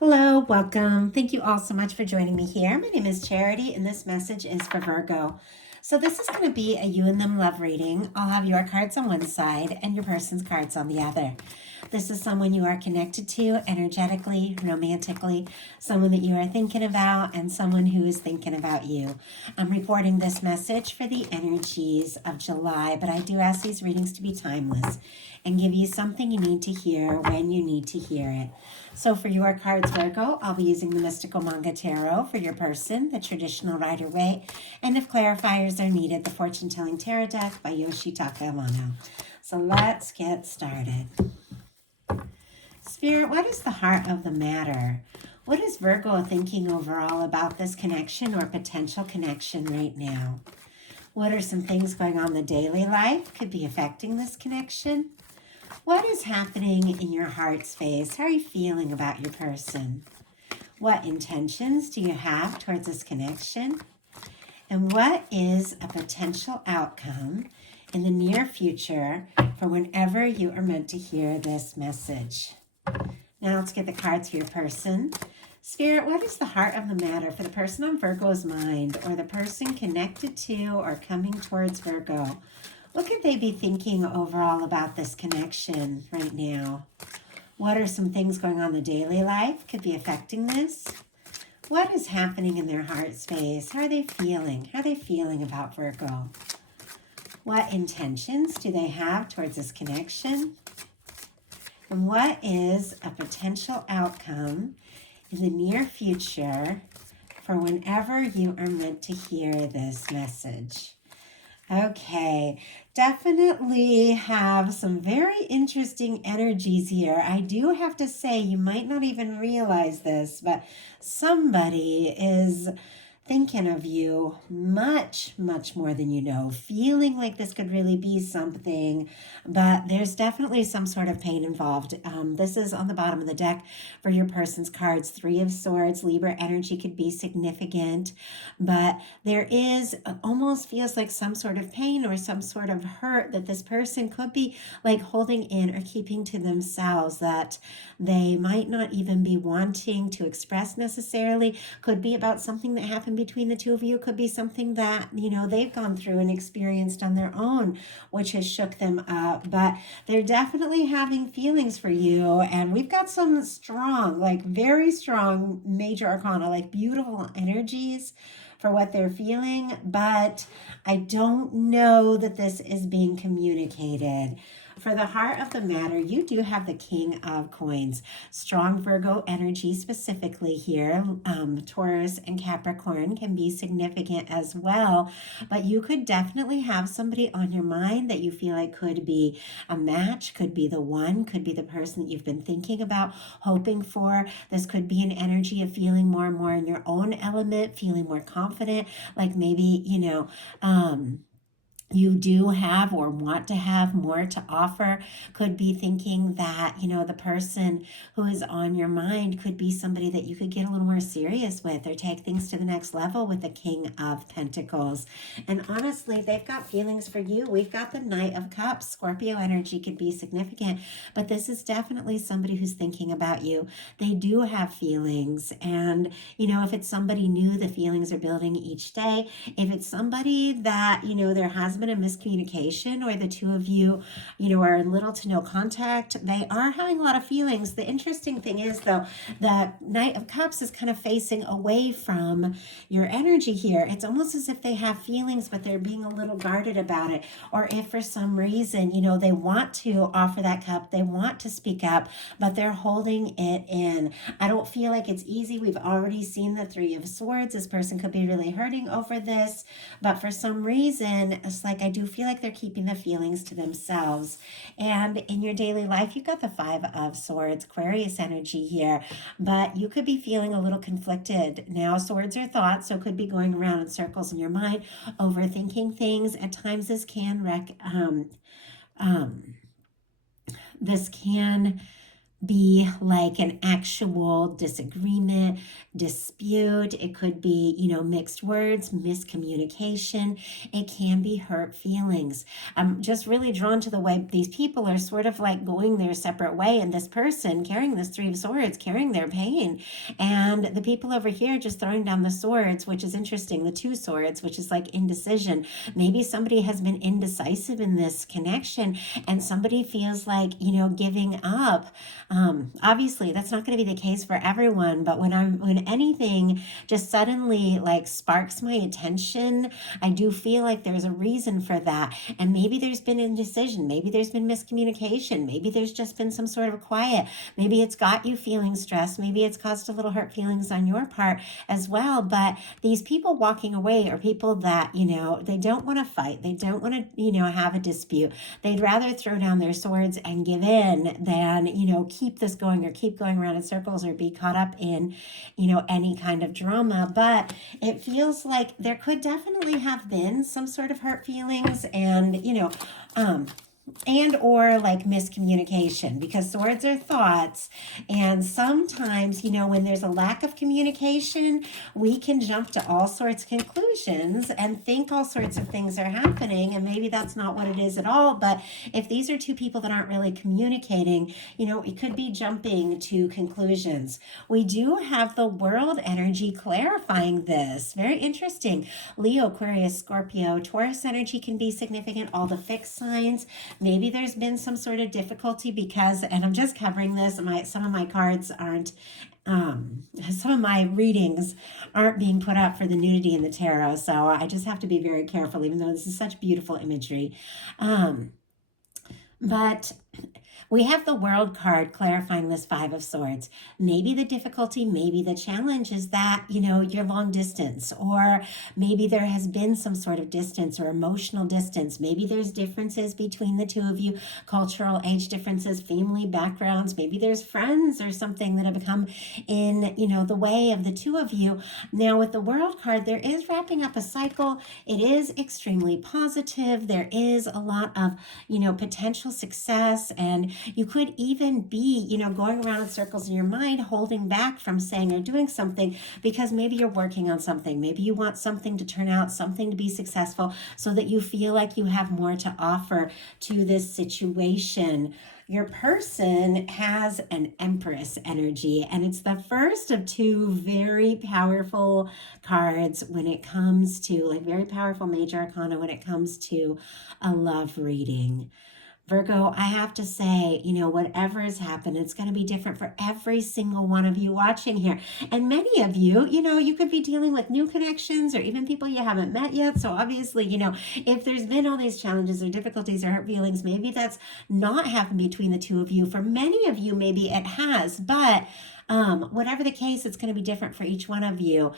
Hello, welcome. Thank you all so much for joining me here. My name is Charity, and this message is for Virgo. So, this is going to be a you and them love reading. I'll have your cards on one side and your person's cards on the other. This is someone you are connected to energetically, romantically, someone that you are thinking about, and someone who is thinking about you. I'm recording this message for the energies of July, but I do ask these readings to be timeless and give you something you need to hear when you need to hear it. So for your cards, Virgo, I'll be using the Mystical Manga Tarot. For your person, the traditional Rider-Waite, and if clarifiers are needed, the Fortune Telling Tarot deck by Yoshitaka Amano. So let's get started. Spirit, what is the heart of the matter? What is Virgo thinking overall about this connection or potential connection right now? What are some things going on in the daily life could be affecting this connection? What is happening in your heart space? How are you feeling about your person? What intentions do you have towards this connection? And what is a potential outcome in the near future for whenever you are meant to hear this message? Now let's get the cards for your person. Spirit, what is the heart of the matter for the person on Virgo's mind or the person connected to or coming towards Virgo? What could they be thinking overall about this connection right now? What are some things going on in the daily life could be affecting this? What is happening in their heart space? How are they feeling? How are they feeling about Virgo? What intentions do they have towards this connection? And what is a potential outcome in the near future for whenever you are meant to hear this message? Okay, definitely have some very interesting energies here. I do have to say, you might not even realize this, but somebody is thinking of you much, much more than you know, feeling like this could really be something, but there's definitely some sort of pain involved. This is on the bottom of the deck for your person's cards. Three of Swords, Libra energy could be significant, but there is almost feels like some sort of pain or some sort of hurt that this person could be like holding in or keeping to themselves that they might not even be wanting to express necessarily. Could be about something that happened between the two of you. Could be something that, they've gone through and experienced on their own, which has shook them up. But they're definitely having feelings for you. And we've got some strong, like very strong major arcana, like beautiful energies for what they're feeling. But I don't know that this is being communicated. For the heart of the matter, you do have the King of Coins. Strong Virgo energy specifically here. Taurus and Capricorn can be significant as well. But you could definitely have somebody on your mind that you feel like could be a match, could be the one, could be the person that you've been thinking about, hoping for. This could be an energy of feeling more and more in your own element, feeling more confident, like maybe, you do have or want to have more to offer. Could be thinking that, the person who is on your mind could be somebody that you could get a little more serious with or take things to the next level with the King of Pentacles. And honestly, they've got feelings for you. We've got the Knight of Cups. Scorpio energy could be significant, but this is definitely somebody who's thinking about you. They do have feelings. And, if it's somebody new, the feelings are building each day. If it's somebody that, there has been a miscommunication or the two of you, are in little to no contact, they are having a lot of feelings. The interesting thing is, though, the Knight of Cups is kind of facing away from your energy here. It's almost as if they have feelings, but they're being a little guarded about it. Or if for some reason, they want to offer that cup, they want to speak up, but they're holding it in. I don't feel like it's easy. We've already seen the Three of Swords. This person could be really hurting over this, but for some reason, it's like I do feel like they're keeping the feelings to themselves. And in your daily life, you've got the Five of Swords, Aquarius energy here, but you could be feeling a little conflicted. Now, swords are thoughts, so it could be going around in circles in your mind, overthinking things. At times, this can be like an actual disagreement, dispute. It could be, mixed words, miscommunication. It can be hurt feelings. I'm just really drawn to the way these people are sort of like going their separate way, and this person carrying this Three of Swords, carrying their pain, and the people over here just throwing down the swords, which is interesting. The Two Swords, which is like indecision. Maybe somebody has been indecisive in this connection, and somebody feels like, giving up. Obviously, that's not going to be the case for everyone, but when anything just suddenly like sparks my attention, I do feel like there's a reason for that. And maybe there's been indecision, maybe there's been miscommunication, maybe there's just been some sort of quiet, maybe it's got you feeling stressed, maybe it's caused a little hurt feelings on your part as well. But these people walking away are people that, they don't want to fight, they don't want to, have a dispute. They'd rather throw down their swords and give in than, keep this going or keep going around in circles or be caught up in, any kind of drama. But it feels like there could definitely have been some sort of hurt feelings and or like miscommunication, because swords are thoughts, and sometimes when there's a lack of communication, we can jump to all sorts of conclusions and think all sorts of things are happening, and maybe that's not what it is at all. But if these are two people that aren't really communicating, it could be jumping to conclusions. We do have the world energy clarifying this. Very interesting. Leo, Aquarius, Scorpio, Taurus energy can be significant. All the fixed signs. Maybe there's been some sort of difficulty because, and I'm just covering this, some of my cards aren't, some of my readings aren't being put up for the nudity in the tarot. So I just have to be very careful, even though this is such beautiful imagery. But we have the World card clarifying this Five of Swords. Maybe the difficulty, maybe the challenge is that, you're long distance, or maybe there has been some sort of distance or emotional distance. Maybe there's differences between the two of you, cultural, age differences, family backgrounds. Maybe there's friends or something that have become in, the way of the two of you. Now with the World card, there is wrapping up a cycle. It is extremely positive. There is a lot of, potential success, and you could even be, going around in circles in your mind, holding back from saying or doing something because maybe you're working on something. Maybe you want something to turn out, something to be successful, so that you feel like you have more to offer to this situation. Your person has an Empress energy, and it's the first of two very powerful cards when it comes to, like, very powerful major arcana when it comes to a love reading. Virgo, I have to say, whatever has happened, it's going to be different for every single one of you watching here. And many of you, you could be dealing with new connections or even people you haven't met yet. So obviously, if there's been all these challenges or difficulties or hurt feelings, maybe that's not happened between the two of you. For many of you, maybe it has. But whatever the case, it's going to be different for each one of you.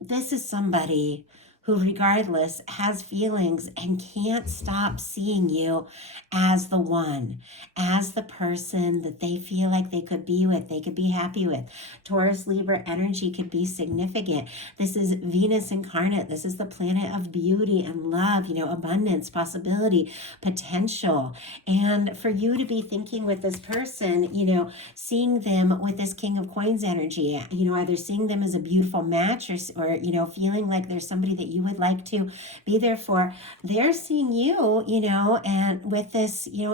This is somebody who regardless has feelings and can't stop seeing you as the one, as the person that they feel like they could be with, they could be happy with. Taurus, Libra energy could be significant. This is Venus incarnate. This is the planet of beauty and love, abundance, possibility, potential. And for you to be thinking with this person, seeing them with this King of Coins energy, either seeing them as a beautiful match or feeling like there's somebody that you would like to be there for. They're seeing you, and with this,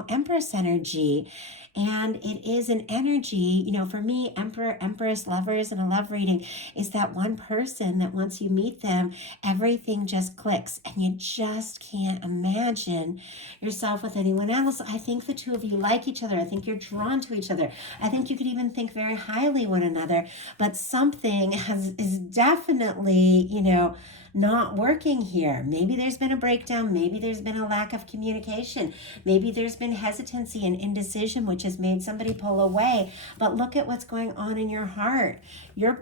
Empress energy. And it is an energy, for me, Emperor, Empress, lovers, and a love reading is that one person that once you meet them, everything just clicks and you just can't imagine yourself with anyone else. I think the two of you like each other. I think you're drawn to each other. I think you could even think very highly one another, but something is definitely, not working here. Maybe there's been a breakdown. Maybe there's been a lack of communication. Maybe there's been hesitancy and indecision, which has made somebody pull away. But look at what's going on in your heart.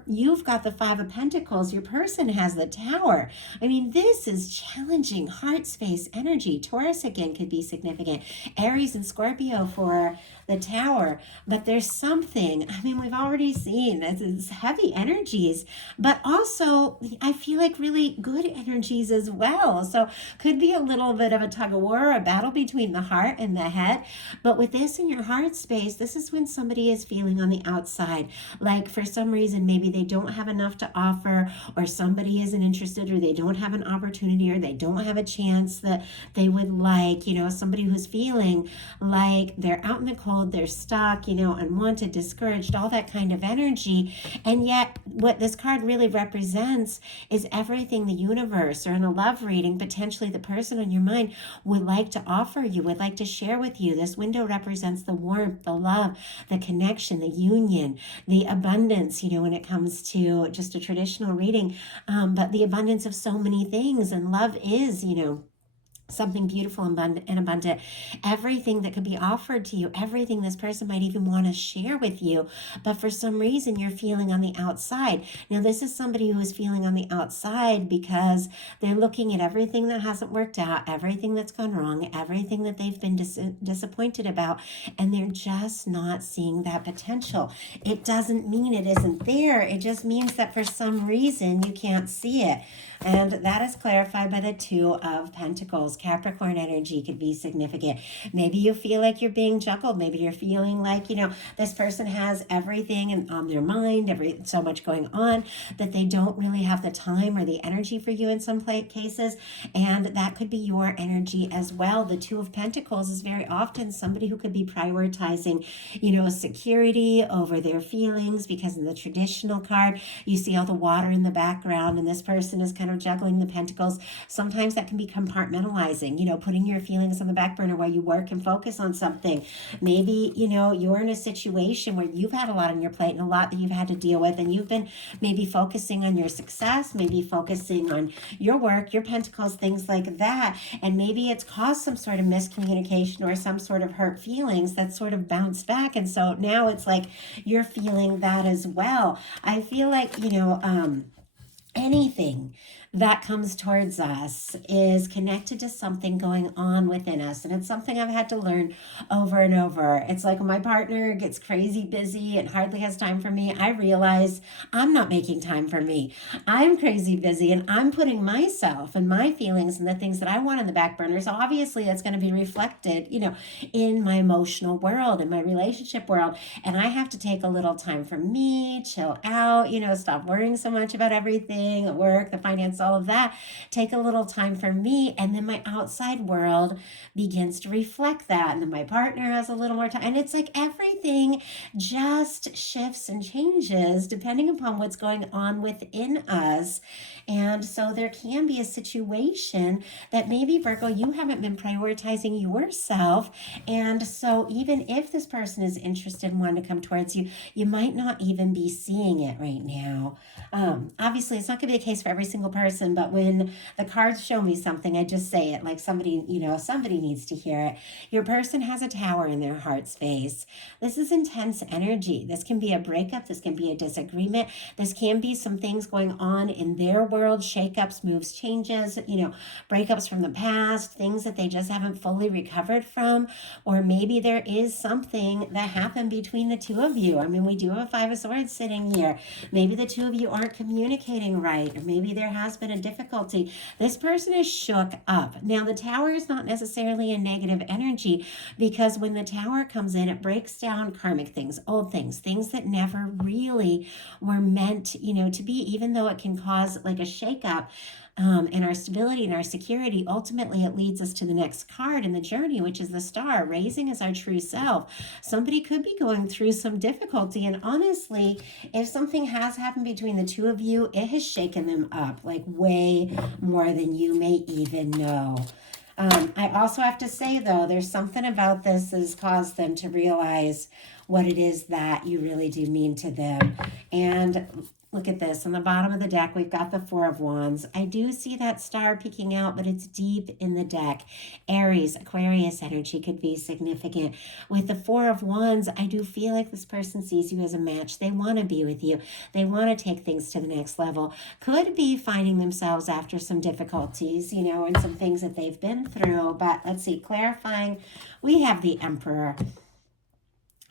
You've got the Five of Pentacles. Your person has the Tower. I mean, this is challenging heart space energy. Taurus again could be significant. Aries and Scorpio for the Tower. But there's something, we've already seen this is heavy energies, but also I feel like really, good energies as well. So could be a little bit of a tug of war, a battle between the heart and the head. But with this in your heart space, this is when somebody is feeling on the outside, like for some reason, maybe they don't have enough to offer, or somebody isn't interested, or they don't have an opportunity, or they don't have a chance that they would like, somebody who's feeling like they're out in the cold, they're stuck, unwanted, discouraged, all that kind of energy. And yet what this card really represents is everything the universe, or in a love reading, potentially the person on your mind would like to offer you, would like to share with you. This window represents the warmth, the love, the connection, the union, the abundance, when it comes to just a traditional reading, but the abundance of so many things. And love is, something beautiful and abundant, everything that could be offered to you, everything this person might even want to share with you, but for some reason you're feeling on the outside. Now this is somebody who is feeling on the outside because they're looking at everything that hasn't worked out, everything that's gone wrong, everything that they've been disappointed about, and they're just not seeing that potential. It doesn't mean it isn't there, it just means that for some reason you can't see it. And that is clarified by the Two of Pentacles. Capricorn energy could be significant. Maybe you feel like you're being juggled. Maybe you're feeling like, this person has everything on their mind, so much going on that they don't really have the time or the energy for you in some cases. And that could be your energy as well. The Two of Pentacles is very often somebody who could be prioritizing, security over their feelings, because in the traditional card, you see all the water in the background, and this person is kind of juggling the pentacles. Sometimes that can be compartmentalizing, putting your feelings on the back burner while you work and focus on something. Maybe, you're in a situation where you've had a lot on your plate and a lot that you've had to deal with, and you've been maybe focusing on your success, maybe focusing on your work, your pentacles, things like that. And maybe it's caused some sort of miscommunication or some sort of hurt feelings that sort of bounced back. And so now it's like you're feeling that as well. I feel like, anything that comes towards us is connected to something going on within us. And it's something I've had to learn over and over. It's like when my partner gets crazy busy and hardly has time for me, I realize I'm not making time for me. I'm crazy busy and I'm putting myself and my feelings and the things that I want in the back burner. So obviously it's going to be reflected, in my emotional world, in my relationship world. And I have to take a little time for me, chill out, stop worrying so much about everything, the work, the finance, all of that. Take a little time for me, and then my outside world begins to reflect that. And then my partner has a little more time. And it's like everything just shifts and changes depending upon what's going on within us. And so there can be a situation that maybe, Virgo, you haven't been prioritizing yourself. And so even if this person is interested and wanting to come towards you, you might not even be seeing it right now. Obviously, it's not going to be the case for every single person, but when the cards show me something, I just say it like somebody needs to hear it. Your person has a Tower in their heart space. This is intense energy. This can be a breakup. This can be a disagreement. This can be some things going on in their world, shakeups, moves, changes, breakups from the past, things that they just haven't fully recovered from. Or maybe there is something that happened between the two of you. I mean, we do have a Five of Swords sitting here. Maybe the two of you aren't communicating right, or maybe there has been a difficulty. This person is shook up. Now, the Tower is not necessarily a negative energy, because when the Tower comes in, it breaks down karmic things, old things, things that never really were meant, to be, even though it can cause like a shakeup. And our stability and our security, ultimately it leads us to the next card in the journey, which is the Star. Raising as our true self. Somebody could be going through some difficulty, and honestly, if something has happened between the two of you, it has shaken them up like way more than you may even know. I also have to say, though, there's something about this that has caused them to realize what it is that you really do mean to them. And look at this. On the bottom of the deck, we've got the Four of Wands. I do see that star peeking out, but it's deep in the deck. Aries, Aquarius energy could be significant. With the Four of Wands, I do feel like this person sees you as a match. They want to be with you. They want to take things to the next level. Could be finding themselves after some difficulties, and some things that they've been through. But let's see, clarifying, we have the Emperor.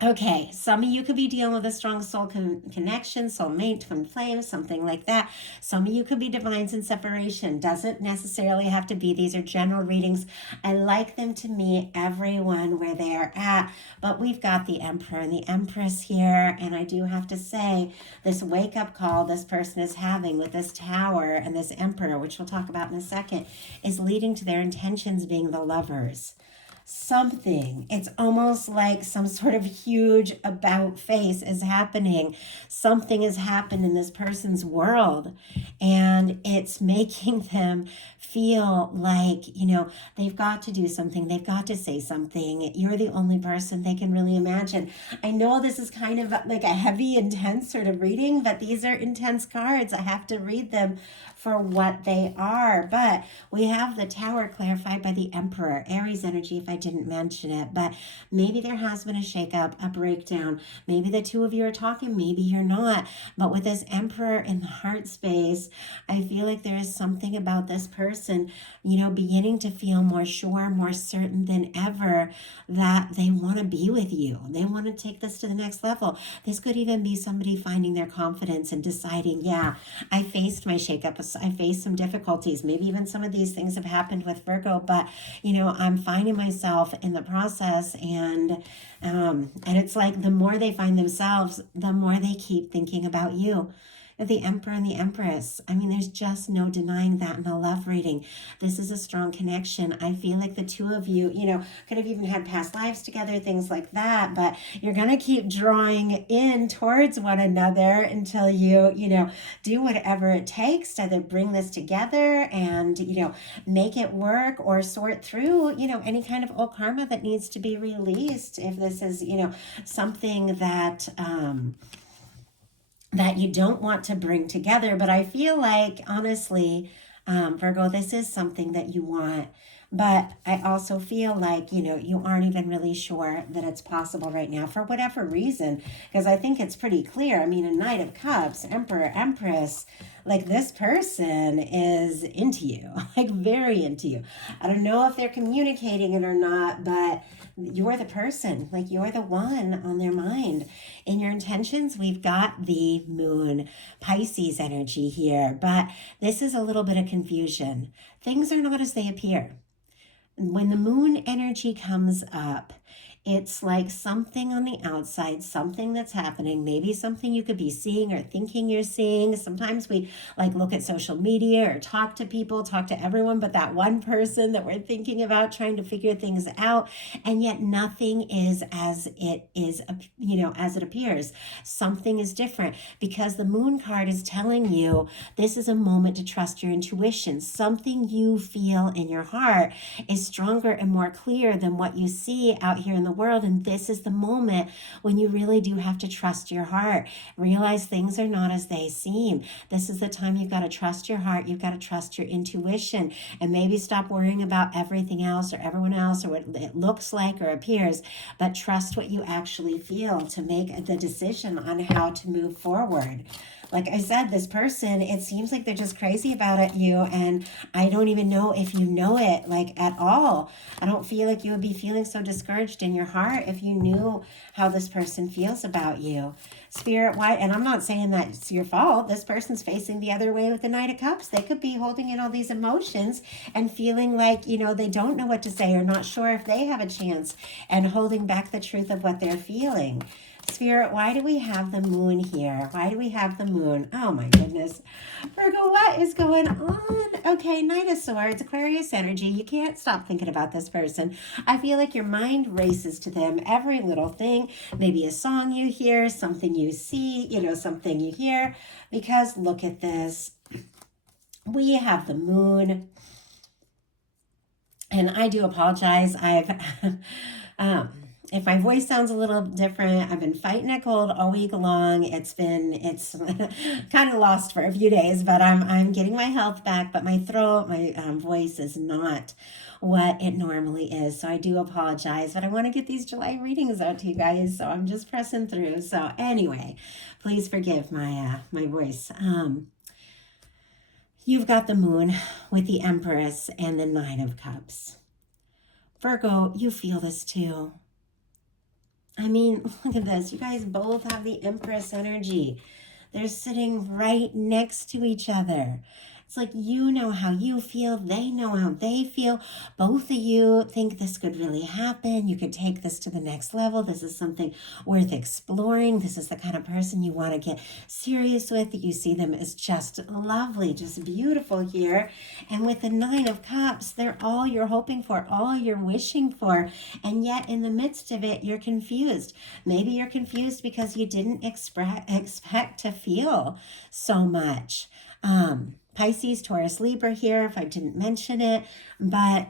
Okay, some of you could be dealing with a strong soul connection, soulmate, twin flame, something like that. Some of you could be divines in separation. Doesn't necessarily have to be. These are general readings. I like them to meet everyone where they are at. But we've got the Emperor and the Empress here. And I do have to say, this wake up call this person is having with this Tower and this Emperor, which we'll talk about in a second, is leading to their intentions being the Lovers. Something. It's almost like some sort of huge about face is happening. Something has happened in this person's world, and it's making them feel like, they've got to do something. They've got to say something. You're the only person they can really imagine. I know this is kind of like a heavy, intense sort of reading, but these are intense cards. I have to read them for what they are. But we have the Tower clarified by the Emperor, Aries energy, if I didn't mention it. But maybe there has been a shakeup, a breakdown. Maybe the two of you are talking, maybe you're not. But with this Emperor in the heart space, I feel like there is something about this person, beginning to feel more sure, more certain than ever that they want to be with you. They want to take this to the next level. This could even be somebody finding their confidence and deciding, yeah, I faced my shakeup. I faced some difficulties. Maybe even some of these things have happened with Virgo, but I'm finding myself in the process, and it's like the more they find themselves, the more they keep thinking about you. The Emperor and the Empress. I mean, there's just no denying that in a love reading. This is a strong connection. I feel like the two of you, could have even had past lives together, things like that, but you're going to keep drawing in towards one another until you, do whatever it takes to either bring this together and, make it work or sort through, any kind of old karma that needs to be released. If this is, something that, that you don't want to bring together. But I feel like, honestly, Virgo, this is something that you want. But I also feel like, you aren't even really sure that it's possible right now for whatever reason, because I think it's pretty clear. I mean, a Knight of Cups, Emperor, Empress, like this person is into you, like very into you. I don't know if they're communicating it or not, but you're the person, like you're the one on their mind. In your intentions, we've got the Moon, Pisces energy here, but this is a little bit of confusion. Things are not as they appear. When the Moon energy comes up, it's like something on the outside, something that's happening, maybe something you could be seeing or thinking you're seeing. Sometimes we look at social media or talk to people, talk to everyone, but that one person that we're thinking about, trying to figure things out, and yet nothing is as it is, as it appears. Something is different because the Moon card is telling you this is a moment to trust your intuition. Something you feel in your heart is stronger and more clear than what you see out here in the world. And this is the moment when you really do have to trust your heart. Realize things are not as they seem. This is the time you've got to trust your heart. You've got to trust your intuition, and maybe stop worrying about everything else or everyone else or what it looks like or appears, but trust what you actually feel to make the decision on how to move forward. Like I said, this person, it seems like they're just crazy about you, and I don't even know if you know it, like, at all. I don't feel like you would be feeling so discouraged in your heart if you knew how this person feels about you. Spirit, why? And I'm not saying that it's your fault. This person's facing the other way with the Knight of Cups. They could be holding in all these emotions and feeling like, they don't know what to say or not sure if they have a chance, and holding back the truth of what they're feeling. Spirit, why do we have the Moon here? Why do we have the Moon? Oh my goodness. Virgo, what is going on? Okay, Knight of Swords, Aquarius energy. You can't stop thinking about this person. I feel like your mind races to them. Every little thing, maybe a song you hear, something you see, something you hear. Because look at this. We have the Moon. And I do apologize. If my voice sounds a little different, I've been fighting a cold all week long. It's kind of lost for a few days, but I'm getting my health back. But my throat, my voice is not what it normally is. So I do apologize, but I want to get these July readings out to you guys. So I'm just pressing through. So anyway, please forgive my voice. You've got the Moon with the Empress and the Nine of Cups. Virgo, you feel this too. I mean, look at this. You guys both have the Empress energy. They're sitting right next to each other. It's like you know how you feel, they know how they feel. Both of you think this could really happen. You could take this to the next level. This is something worth exploring. This is the kind of person you want to get serious with. You see them as just lovely, just beautiful here. And with the Nine of Cups, they're all you're hoping for, all you're wishing for. And yet in the midst of it, you're confused. Maybe you're confused because you didn't expect to feel so much. Pisces, Taurus, Libra here, if I didn't mention it, but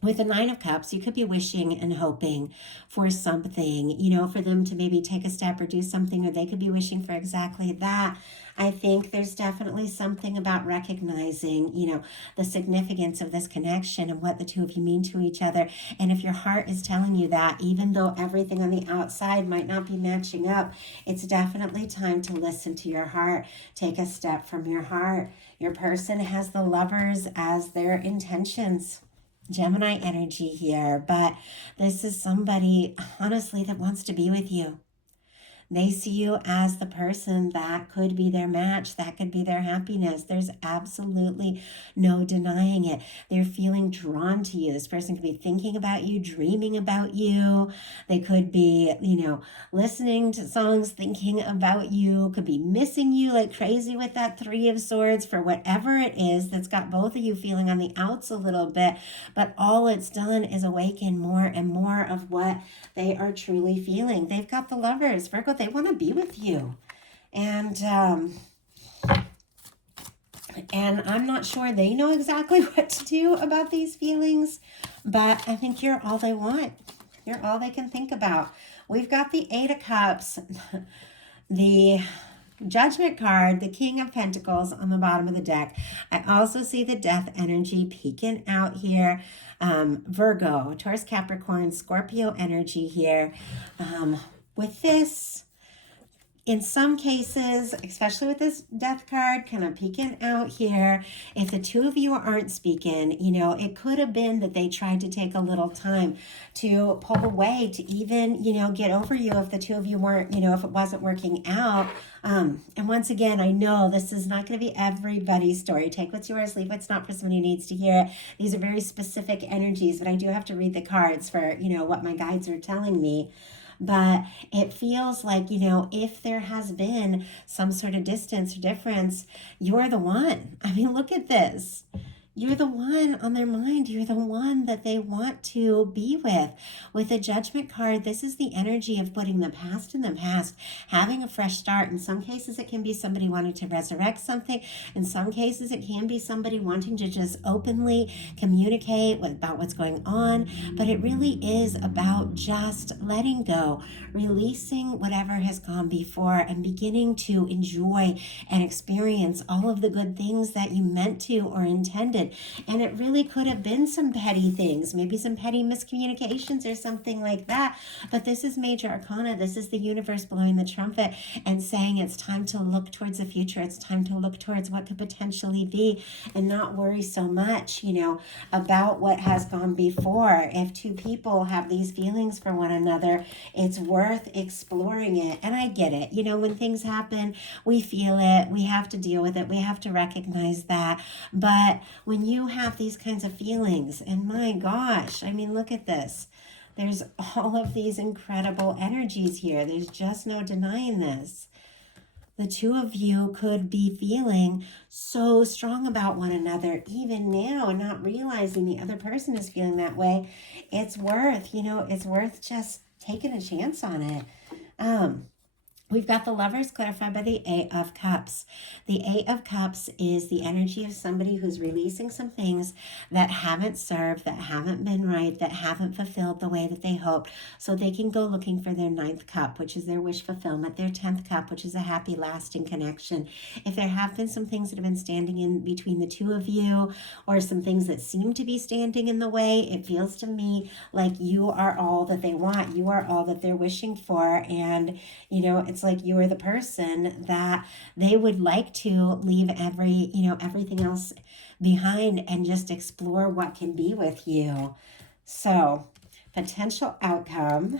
with the Nine of Cups, you could be wishing and hoping for something, you know, for them to maybe take a step or do something, or they could be wishing for exactly that. I think there's definitely something about recognizing, you know, the significance of this connection and what the two of you mean to each other. And if your heart is telling you that, even though everything on the outside might not be matching up, it's definitely time to listen to your heart. Take a step from your heart. Your person has the Lovers as their intentions. Gemini energy here, but this is somebody, honestly, that wants to be with you. They see you as the person that could be their match, that could be their happiness. There's absolutely no denying it. They're feeling drawn to you. This person could be thinking about you, dreaming about you. They could be, you know, listening to songs, thinking about you, could be missing you like crazy with that Three of Swords for whatever it is that's got both of you feeling on the outs a little bit. But all it's done is awaken more and more of what they are truly feeling. They've got the Lovers, Virgo. They want to be with you. And I'm not sure they know exactly what to do about these feelings, but I think you're all they want. You're all they can think about. We've got the Eight of Cups, the Judgment card, the King of Pentacles on the bottom of the deck. I also see the Death energy peeking out here. Virgo, Taurus, Capricorn, Scorpio energy here. With this, in some cases, especially with this Death card kind of peeking out here, if the two of you aren't speaking, you know, it could have been that they tried to take a little time to pull away, to even, you know, get over you if the two of you weren't, you know, if it wasn't working out. And once again, I know this is not going to be everybody's story. Take what's yours, leave what's not for somebody who needs to hear it. These are very specific energies, but I do have to read the cards for, you know, what my guides are telling me. But it feels like, you know, if there has been some sort of distance or difference, you're the one. I mean, look at this. You're the one on their mind. You're the one that they want to be with. With a Judgment card, this is the energy of putting the past in the past, having a fresh start. In some cases, it can be somebody wanting to resurrect something. In some cases, it can be somebody wanting to just openly communicate about what's going on. But it really is about just letting go, releasing whatever has gone before, and beginning to enjoy and experience all of the good things that you meant to or intended. And it really could have been some petty things, maybe some petty miscommunications or something like that. But this is major arcana. This is the universe blowing the trumpet and saying it's time to look towards the future. It's time to look towards what could potentially be and not worry so much, you know, about what has gone before. If two people have these feelings for one another, it's worth exploring it. And I get it. You know, when things happen, we feel it. We have to deal with it. We have to recognize that. But when you have these kinds of feelings, and my gosh, I mean, look at this. There's all of these incredible energies here. There's just no denying this. The two of you could be feeling so strong about one another, even now, and not realizing the other person is feeling that way. It's worth, you know, it's worth just taking a chance on it. We've got the Lovers clarified by the Eight of Cups. The Eight of Cups is the energy of somebody who's releasing some things that haven't served, that haven't been right, that haven't fulfilled the way that they hoped, so they can go looking for their ninth cup, which is their wish fulfillment, their 10th cup, which is a happy, lasting connection. If there have been some things that have been standing in between the two of you, or some things that seem to be standing in the way, it feels to me like you are all that they want. You are all that they're wishing for, and, you know, it's like you are the person that they would like to leave everything else behind and just explore what can be with you. So, potential outcome.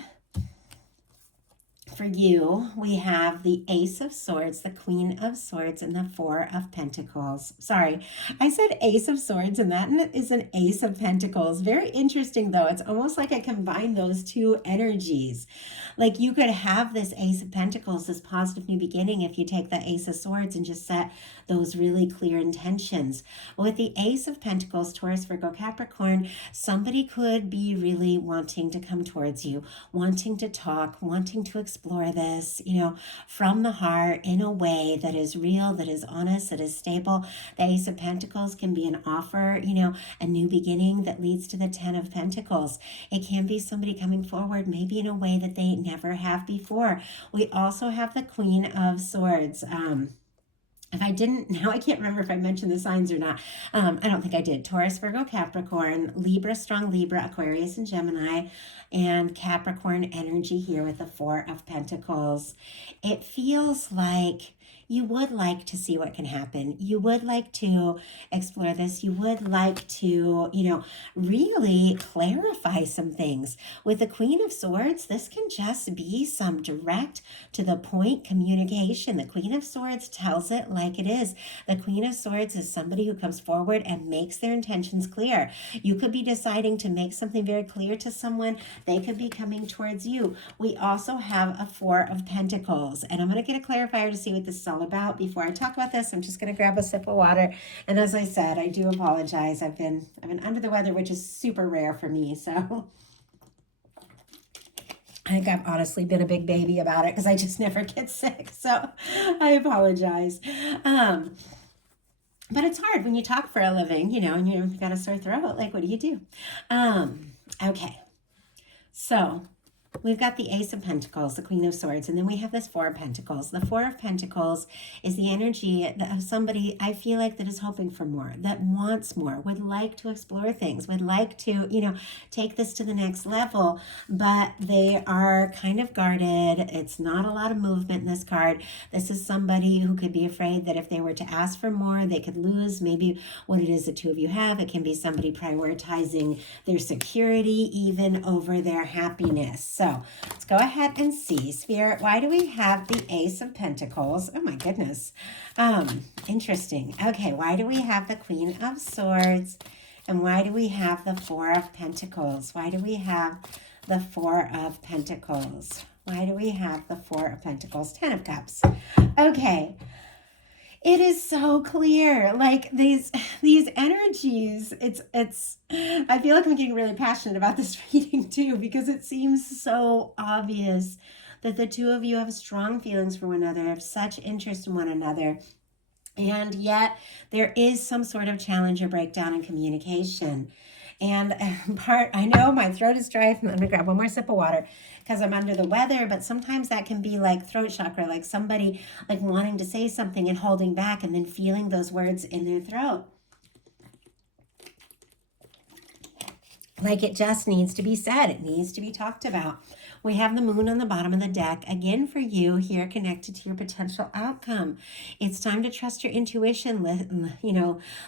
For you, we have the Ace of Swords, the Queen of Swords, and the Four of Pentacles. Sorry, I said Ace of Swords, and that is an Ace of Pentacles. Very interesting, though. It's almost like I combined those two energies. Like you could have this Ace of Pentacles, this positive new beginning, if you take the Ace of Swords and just set those really clear intentions. With the Ace of Pentacles, Taurus, Virgo, Capricorn, somebody could be really wanting to come towards you, wanting to talk, wanting to explore this, from the heart in a way that is real, that is honest, that is stable. The Ace of Pentacles can be an offer, a new beginning that leads to the Ten of Pentacles. It can be somebody coming forward, maybe in a way that they never have before. We also have the Queen of Swords. If I didn't, now I can't remember if I mentioned the signs or not. I don't think I did. Taurus, Virgo, Capricorn, Libra, strong Libra, Aquarius, and Gemini, and Capricorn energy here with the Four of Pentacles. It feels like you would like to see what can happen. You would like to explore this. You would like to, really clarify some things. With the Queen of Swords, this can just be some direct to the point communication. The Queen of Swords tells it like it is. The Queen of Swords is somebody who comes forward and makes their intentions clear. You could be deciding to make something very clear to someone. They could be coming towards you. We also have a Four of Pentacles, and I'm going to get a clarifier to see what this is all about. Before I talk about this, I'm just going to grab a sip of water. And as I said, I do apologize. I've been under the weather, which is super rare for me. So I think I've honestly been a big baby about it because I just never get sick. So I apologize. But it's hard when you talk for a living, and you've got a sore throat. Like, what do you do? Okay. So we've got the Ace of Pentacles, the Queen of Swords, and then we have this Four of Pentacles. The Four of Pentacles is the energy of somebody, I feel like, that is hoping for more, that wants more, would like to explore things, would like to, take this to the next level, but they are kind of guarded. It's not a lot of movement in this card. This is somebody who could be afraid that if they were to ask for more, they could lose maybe what it is the two of you have. It can be somebody prioritizing their security even over their happiness. So let's go ahead and see. Spirit, why do we have the Ace of Pentacles? Oh my goodness. Interesting. Okay, why do we have the Queen of Swords? And why do we have the Four of Pentacles? Why do we have the Four of Pentacles? Why do we have the Four of Pentacles? Ten of Cups. Okay. It is so clear, like these energies. It's I feel like I'm getting really passionate about this reading too, because it seems so obvious that the two of you have strong feelings for one another, have such interest in one another, and yet there is some sort of challenge or breakdown in communication. And I know my throat is dry. I'm gonna grab one more sip of water because I'm under the weather, but sometimes that can be like throat chakra, like somebody like wanting to say something and holding back and then feeling those words in their throat. Like it just needs to be said. It needs to be talked about. We have the moon on the bottom of the deck. Again, for you here, connected to your potential outcome. It's time to trust your intuition.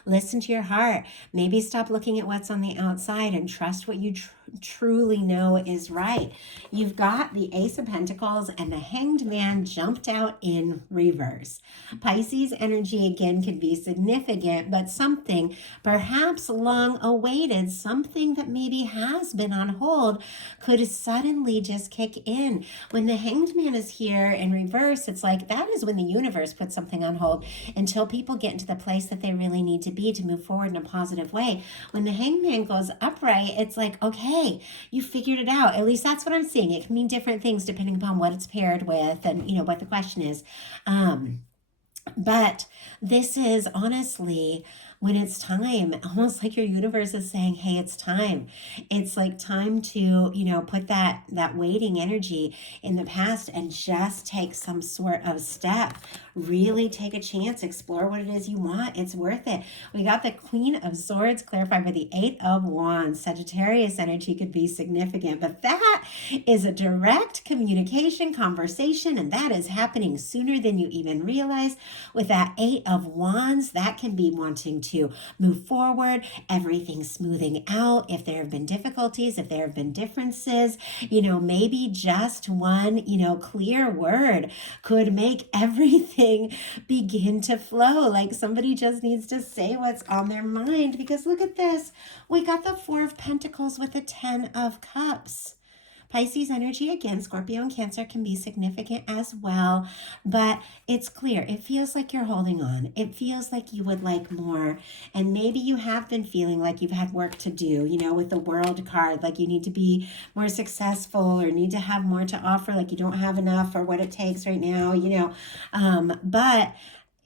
Listen to your heart. Maybe stop looking at what's on the outside and trust what you truly know is right. You've got the Ace of Pentacles, and the Hanged Man jumped out in reverse. Pisces energy again could be significant, but something perhaps long awaited, something that maybe has been on hold, could suddenly just kick in. When the Hanged Man is here in reverse, it's like that is when the universe puts something on hold until people get into the place that they really need to be to move forward in a positive way. When the Hanged Man goes upright, it's like, okay, you figured it out. At least that's what I'm seeing. It can mean different things depending upon what it's paired with and what the question is. But this is honestly when it's time, almost like your universe is saying, hey, it's time. It's like time to, put that waiting energy in the past and just take some sort of step. really take a chance, explore what it is you want. It's worth it. We got the Queen of Swords clarified by the Eight of Wands. Sagittarius energy could be significant, but that is a direct communication conversation, and that is happening sooner than you even realize. With that Eight of Wands, that can be wanting to move forward, everything smoothing out. If there have been difficulties, if there have been differences, maybe just one, clear word could make everything begin to flow. Like somebody just needs to say what's on their mind, because look at this. We got the Four of Pentacles with the Ten of Cups. Pisces energy, again, Scorpio and Cancer can be significant as well, but it's clear. It feels like you're holding on. It feels like you would like more, and maybe you have been feeling like you've had work to do, with the World card, like you need to be more successful or need to have more to offer, like you don't have enough or what it takes right now, but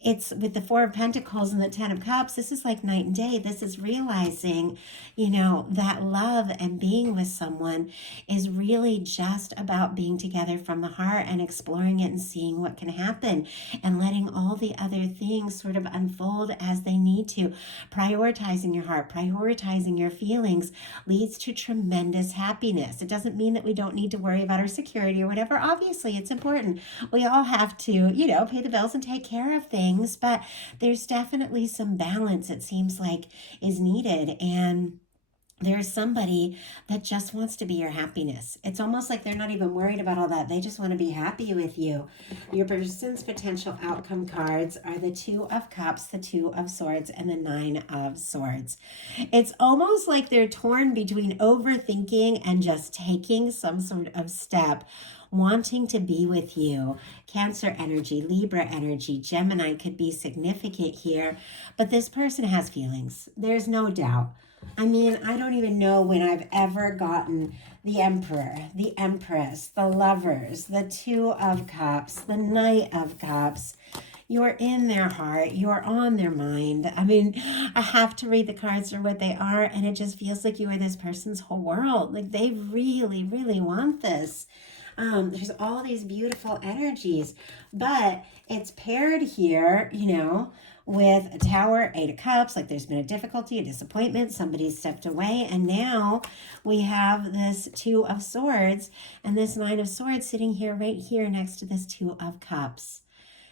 it's with the Four of Pentacles and the Ten of Cups, this is like night and day. This is realizing, that love and being with someone is really just about being together from the heart and exploring it and seeing what can happen and letting all the other things sort of unfold as they need to. Prioritizing your heart, prioritizing your feelings leads to tremendous happiness. It doesn't mean that we don't need to worry about our security or whatever. Obviously, it's important. We all have to, pay the bills and take care of things, but there's definitely some balance, it seems like, is needed. And there's somebody that just wants to be your happiness. It's almost like they're not even worried about all that. They just want to be happy with you. Your person's potential outcome cards are the Two of Cups, the Two of Swords, and the Nine of Swords. It's almost like they're torn between overthinking and just taking some sort of step, wanting to be with you. Cancer energy, Libra energy, Gemini could be significant here, but this person has feelings. There's no doubt. I mean, I don't even know when I've ever gotten the Emperor, the Empress, the Lovers, the Two of Cups, the Knight of Cups. You're in their heart. You're on their mind. I mean, I have to read the cards for what they are, and it just feels like you are this person's whole world. Like they really, really want this. There's all these beautiful energies, but it's paired here, with a Tower, Eight of Cups, like there's been a difficulty, a disappointment, somebody's stepped away, and now we have this Two of Swords and this Nine of Swords sitting here, right here next to this Two of Cups.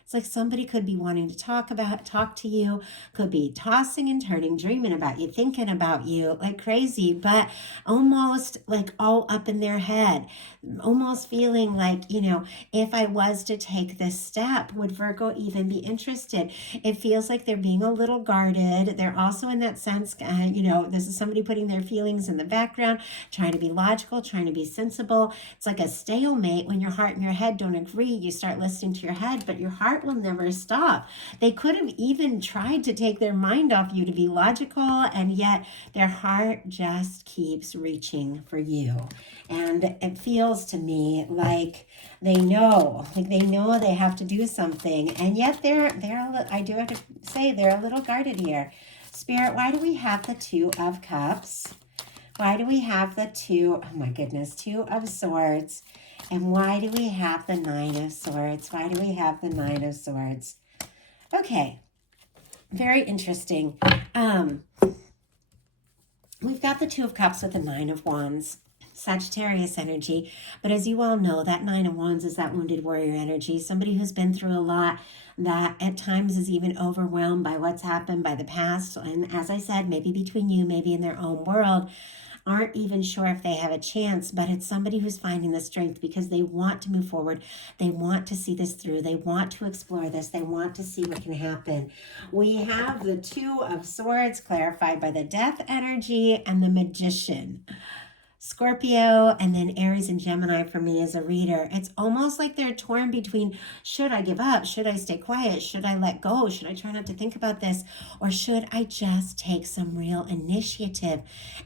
It's like somebody could be wanting to talk to you, could be tossing and turning, dreaming about you, thinking about you like crazy, but almost like all up in their head, almost feeling like, if I was to take this step, would Virgo even be interested? It feels like they're being a little guarded. They're also in that sense, this is somebody putting their feelings in the background, trying to be logical, trying to be sensible. It's like a stalemate when your heart and your head don't agree. You start listening to your head, but your heart will never stop. They could have even tried to take their mind off you to be logical, and yet their heart just keeps reaching for you. And it feels to me like they know they have to do something, and yet I do have to say they're a little guarded here. Spirit, why do we have the Two of Cups? Why do we have the Two of Swords? And why do we have the Nine of Swords? Why do we have the Nine of Swords? Okay, very interesting. We've got the Two of Cups with the Nine of Wands, Sagittarius energy. But as you all know, that Nine of Wands is that wounded warrior energy, somebody who's been through a lot, that at times is even overwhelmed by what's happened, by the past. And as I said, maybe between you, maybe in their own world, aren't even sure if they have a chance, but it's somebody who's finding the strength because they want to move forward. They want to see this through. They want to explore this. They want to see what can happen. We have the Two of Swords clarified by the Death energy and the Magician. Scorpio, and then Aries and Gemini for me as a reader. It's almost like they're torn between, should I give up? Should I stay quiet? Should I let go? Should I try not to think about this? Or should I just take some real initiative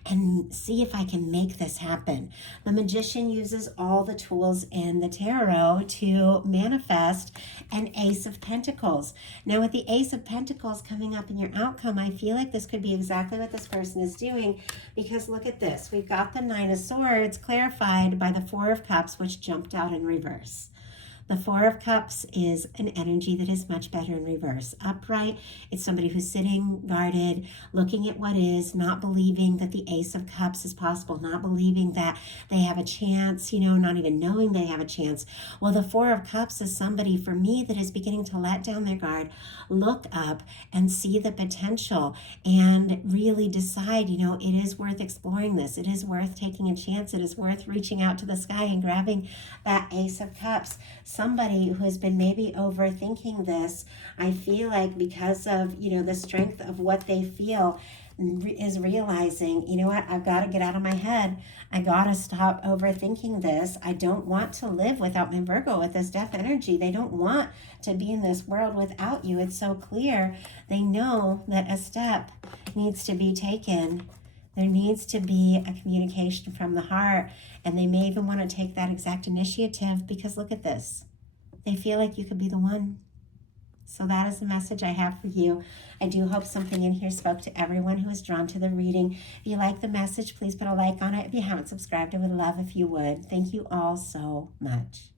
and see if I can make this happen? The Magician uses all the tools in the tarot to manifest an Ace of Pentacles. Now with the Ace of Pentacles coming up in your outcome, I feel like this could be exactly what this person is doing, because look at this. We've got the Nine of Swords clarified by the Four of Cups, which jumped out in reverse. The Four of Cups is an energy that is much better in reverse. Upright, it's somebody who's sitting guarded, looking at what is, not believing that the Ace of Cups is possible, not believing that they have a chance, not even knowing they have a chance. Well, the Four of Cups is somebody, for me, that is beginning to let down their guard, look up and see the potential and really decide, it is worth exploring this. It is worth taking a chance. It is worth reaching out to the sky and grabbing that Ace of Cups. Somebody who has been maybe overthinking this, I feel like because of, the strength of what they feel, is realizing, what, I've got to get out of my head. I got to stop overthinking this. I don't want to live without my Virgo with this death energy. They don't want to be in this world without you. It's so clear. They know that a step needs to be taken. There needs to be a communication from the heart, and they may even want to take that exact initiative because look at this. They feel like you could be the one. So that is the message I have for you. I do hope something in here spoke to everyone who is drawn to the reading. If you like the message, please put a like on it. If you haven't subscribed, I would love if you would. Thank you all so much.